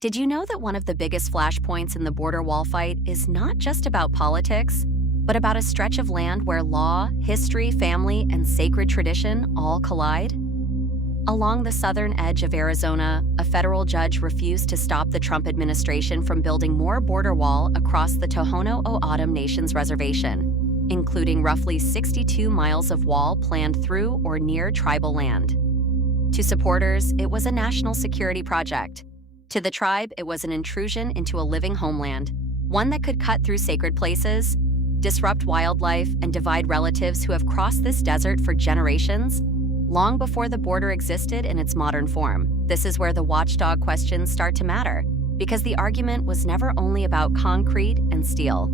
Did you know that one of the biggest flashpoints in the border wall fight is not just about politics, but about a stretch of land where law, history, family, and sacred tradition all collide? Along the southern edge of Arizona, a federal judge refused to stop the Trump administration from building more border wall across the Tohono O'odham Nation's reservation, including roughly 62 miles of wall planned through or near tribal land. To supporters, it was a national security project. To the tribe, it was an intrusion into a living homeland, one that could cut through sacred places, disrupt wildlife, and divide relatives who have crossed this desert for generations, long before the border existed in its modern form. This is where the watchdog questions start to matter, because the argument was never only about concrete and steel.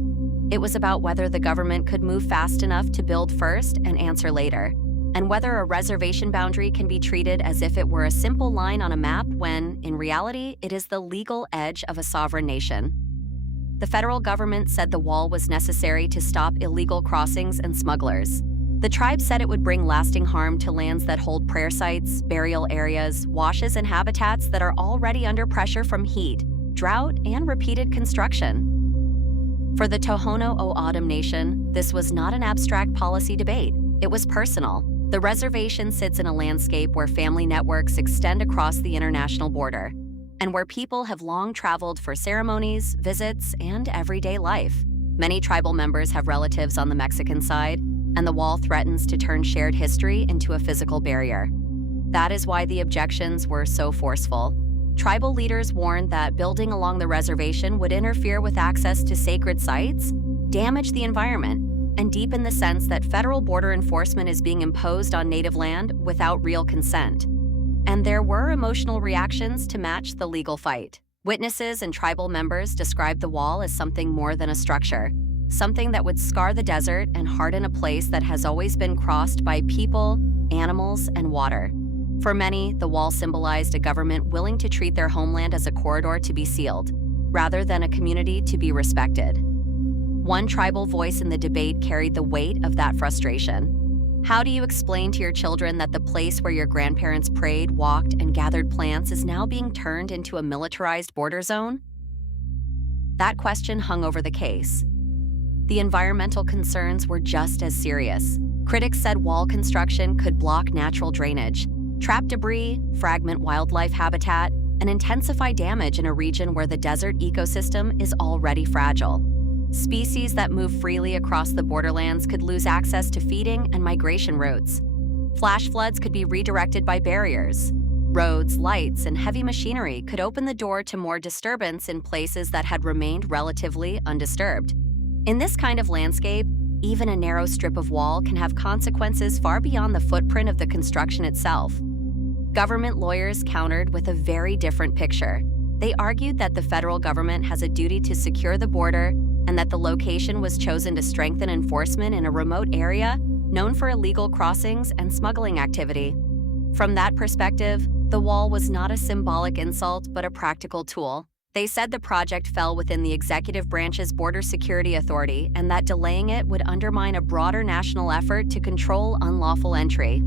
It was about whether the government could move fast enough to build first and answer later, and whether a reservation boundary can be treated as if it were a simple line on a map when, in reality, it is the legal edge of a sovereign nation. The federal government said the wall was necessary to stop illegal crossings and smugglers. The tribe said it would bring lasting harm to lands that hold prayer sites, burial areas, washes, and habitats that are already under pressure from heat, drought, and repeated construction. For the Tohono O'odham Nation, this was not an abstract policy debate. It was personal. The reservation sits in a landscape where family networks extend across the international border, and where people have long traveled for ceremonies, visits, and everyday life. Many tribal members have relatives on the Mexican side, and the wall threatens to turn shared history into a physical barrier. That is why the objections were so forceful. Tribal leaders warned that building along the reservation would interfere with access to sacred sites, damage the environment, and deepen the sense that federal border enforcement is being imposed on native land without real consent. And there were emotional reactions to match the legal fight. Witnesses and tribal members described the wall as something more than a structure, something that would scar the desert and harden a place that has always been crossed by people, animals, and water. For many, the wall symbolized a government willing to treat their homeland as a corridor to be sealed, rather than a community to be respected. One tribal voice in the debate carried the weight of that frustration. How do you explain to your children that the place where your grandparents prayed, walked, and gathered plants is now being turned into a militarized border zone? That question hung over the case. The environmental concerns were just as serious. Critics said wall construction could block natural drainage, trap debris, fragment wildlife habitat, and intensify damage in a region where the desert ecosystem is already fragile. Species that move freely across the borderlands could lose access to feeding and migration routes. Flash floods could be redirected by barriers. Roads, lights, and heavy machinery could open the door to more disturbance in places that had remained relatively undisturbed. In this kind of landscape, even a narrow strip of wall can have consequences far beyond the footprint of the construction itself. Government lawyers countered with a very different picture. They argued that the federal government has a duty to secure the border and that the location was chosen to strengthen enforcement in a remote area known for illegal crossings and smuggling activity. From that perspective, the wall was not a symbolic insult but a practical tool. They said the project fell within the executive branch's border security authority and that delaying it would undermine a broader national effort to control unlawful entry.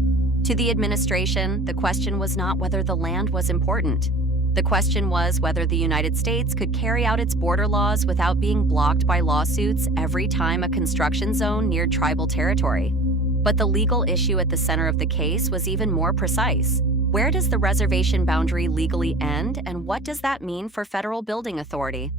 To the administration, the question was not whether the land was important. The question was whether the United States could carry out its border laws without being blocked by lawsuits every time a construction zone neared tribal territory. But the legal issue at the center of the case was even more precise. Where does the reservation boundary legally end, and what does that mean for federal building authority?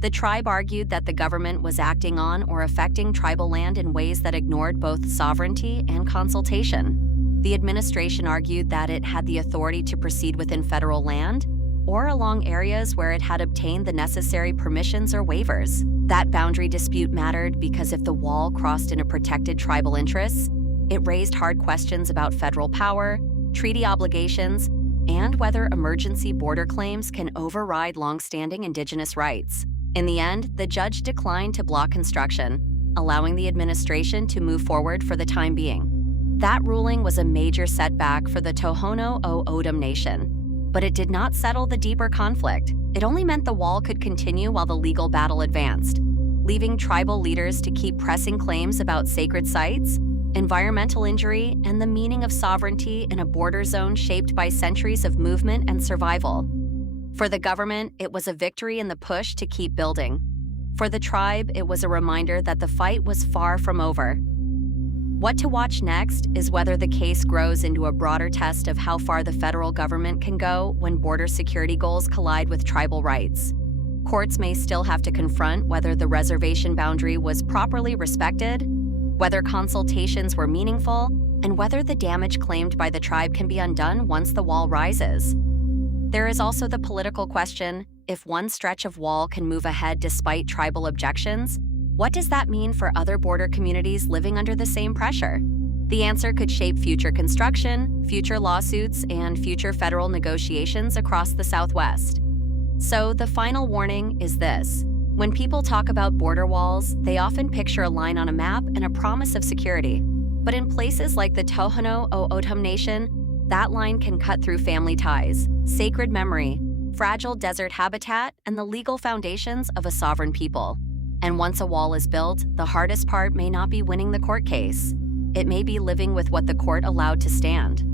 The tribe argued that the government was acting on or affecting tribal land in ways that ignored both sovereignty and consultation. The administration argued that it had the authority to proceed within federal land, or along areas where it had obtained the necessary permissions or waivers. That boundary dispute mattered because if the wall crossed into protected tribal interests, it raised hard questions about federal power, treaty obligations, and whether emergency border claims can override long-standing indigenous rights. In the end, the judge declined to block construction, allowing the administration to move forward for the time being. That ruling was a major setback for the Tohono O'odham Nation, but it did not settle the deeper conflict. It only meant the wall could continue while the legal battle advanced, leaving tribal leaders to keep pressing claims about sacred sites, environmental injury, and the meaning of sovereignty in a border zone shaped by centuries of movement and survival. For the government, it was a victory in the push to keep building. For the tribe, it was a reminder that the fight was far from over. What to watch next is whether the case grows into a broader test of how far the federal government can go when border security goals collide with tribal rights. Courts may still have to confront whether the reservation boundary was properly respected, whether consultations were meaningful, and whether the damage claimed by the tribe can be undone once the wall rises. There is also the political question: if one stretch of wall can move ahead despite tribal objections, what does that mean for other border communities living under the same pressure? The answer could shape future construction, future lawsuits, and future federal negotiations across the Southwest. So the final warning is this: when people talk about border walls, they often picture a line on a map and a promise of security. But in places like the Tohono O'odham Nation, that line can cut through family ties, sacred memory, fragile desert habitat, and the legal foundations of a sovereign people. And once a wall is built, the hardest part may not be winning the court case. It may be living with what the court allowed to stand.